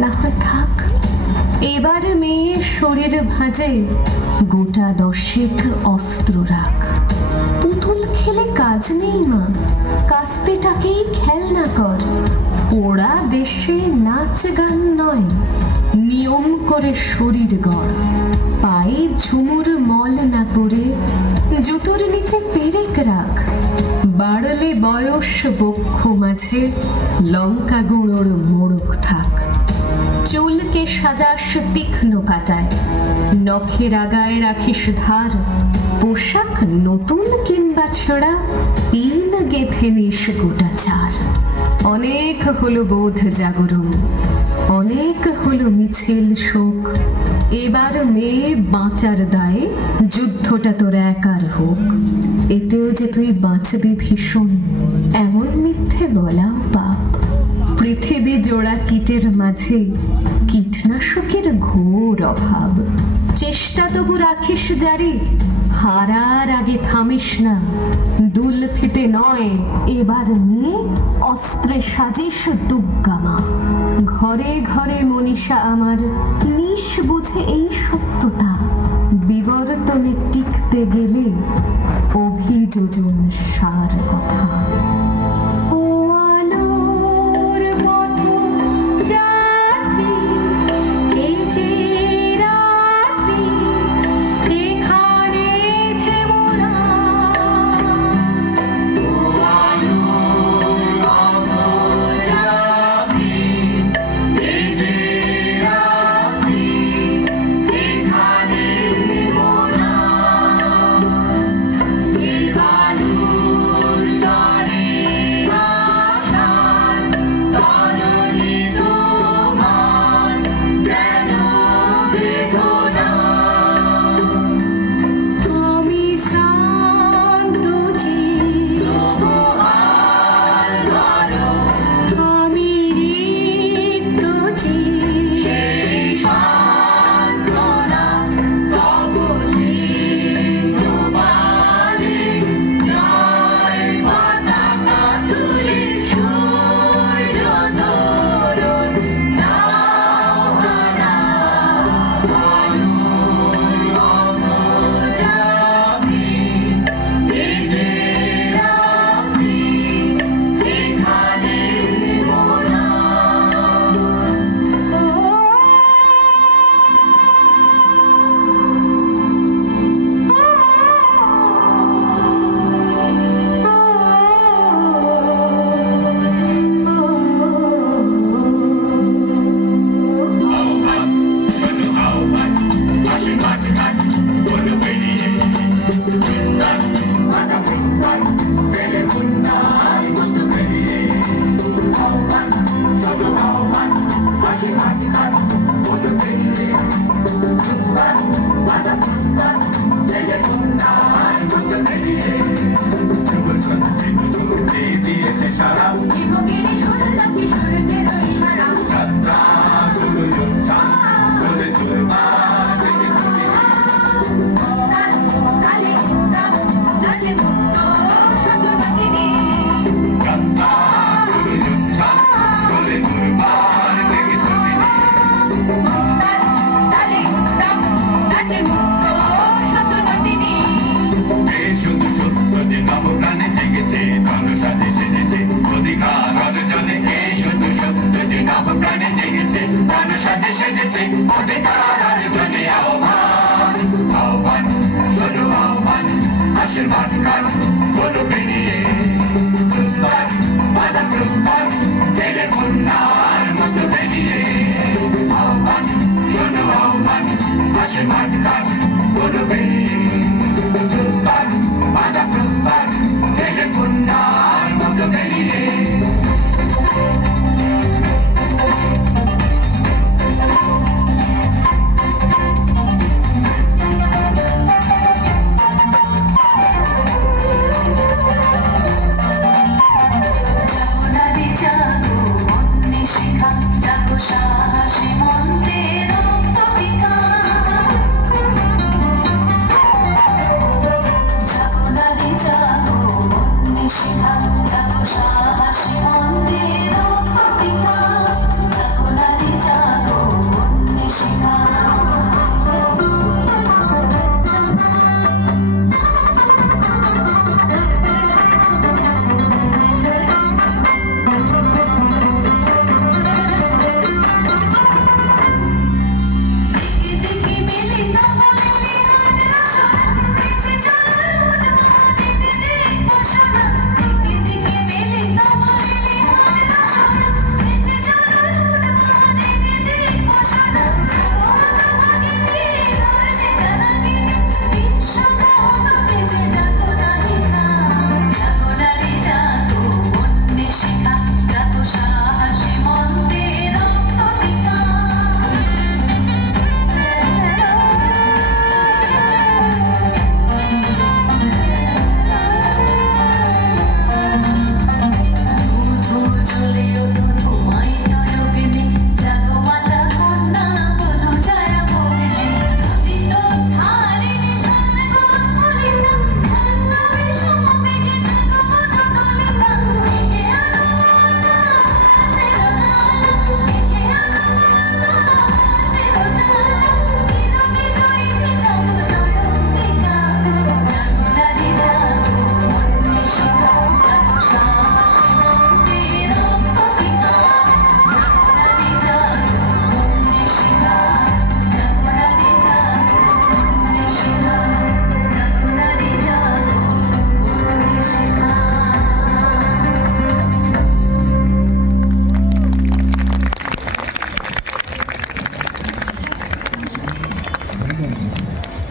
না হয় থাক। এবার মেয়ে শরীর ভাজে গোটা 10 অস্ত্র রাখ। পুতুল খেলে কাজ নেই মা, কাস্তেটাকেই খেলনা কর। পোড়া দেশে নাচ গান নয়, নিয়ম করে শরীর গড়। পায়ে ঝুমুর মল না পরে জুতোর নিচে পেরেক রাখ। বাড়লে বয়স বক্ষ মাঝে লঙ্কা গুঁড়োর মোড়ক থাক। চুলকে সাজাস তীক্ষ্ণ কাটায়, নখের আগায় রাখিস ধার। পোশাক নতুন কিংবা ছেঁড়া, পিন গেথে নিস গোটা 4। অনেক হলো বোধ জাগরণ, অনেক হলো মিছিল শোক। এবার মেয়ে বাঁচার দায়ে যুদ্ধটা তোর একার হোক। এতেও যে তুই বাঁচবি ভীষণ, এমন মিথ্যে বলাও পাপ। পৃথিবী জোড়া কীটের মাঝে কীটনাশকের ঘোর অভাব। চেষ্টা তবু রাখিস জারি, হারার আগে থামিস না। দুল ফিতে নয় এবার মেয়ে, অস্ত্রে সাজিস দুগ্গামা। ঘরে ঘরে মনীষা আমার, নিশ বুঝে এই সত্যতা। বিবর্তনে টিকতে গেলে অভিযোজন সার কথা।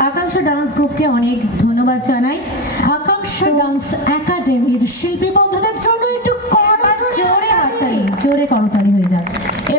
আকাঙ্ক্ষা ডান্স গ্রুপকে অনেক ধন্যবাদ জানাই। আকাঙ্ক্ষা ডান্স একাডেমির শিল্পী বন্ধুদের জন্য একটু করতালি। জোরে করতালি